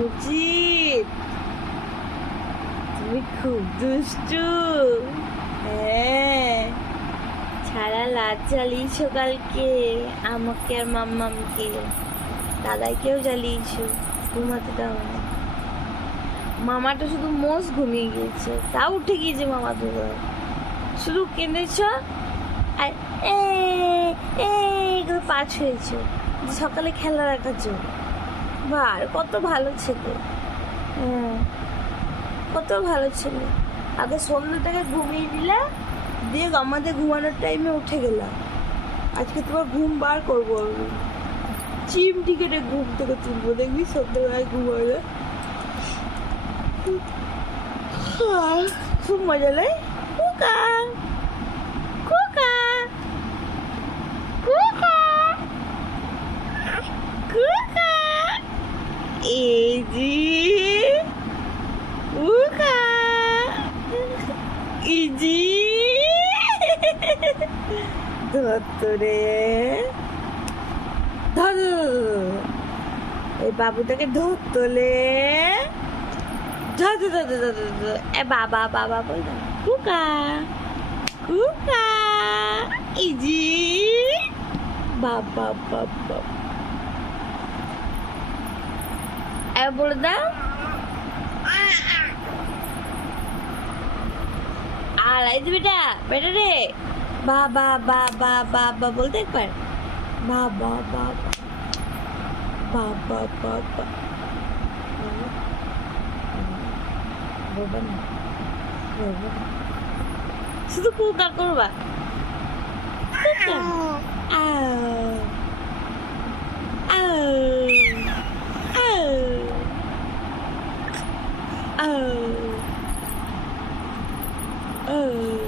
উচিত, তুমি খুব দুষ্টু। হ্যাঁ, সারা রাত জ্বালিয়েছো কালকে আমাকে আর মাম্মামকে, দাদাকেও জ্বালিয়েছো, ঘুমাতে দাও না। মামাটা শুধু মোষ ঘুমিয়ে গিয়েছে, তা উঠে গিয়েছে মামা দুবার, শুধু কেঁদেছ আর পা ছুঁয়েছো সকালে খেলা রাখার জন্য। বার কত ভালো ছেলে, হ্যাঁ কত ভালো ছেলে। আগে সন্ধ্যাটাকে ঘুমিয়ে দিলা, দিয়ে আমাদের ঘুমানোর টাইমে উঠে গেলাম। আজকে তোমার ঘুম বার করবো আমি, চিমটি কেটে ঘুম থেকে তুলবো, দেখবি সন্ধ্যাবেলায় ঘুমাবে, খুব মজা লাগে। কুকা কুকা কুকা কুকা, এই জি কুকা, ইজি ধরে ধর, এই বাবুটাকে ধরতলে ধর ধর ধর ধর ধর, এ বাবা বাবা বল না, কুকা কুকা, ইজি বাবা বাবা, এ বলে দাও আর এই যে বেটা বেটা রে, বাবা বাবা বাবা বলতে একবার, বাবা বাবা বাবা বাবা, বলবা না বলবা না, শুধু কুকা করবা, কুকা আও আও আও আও আও।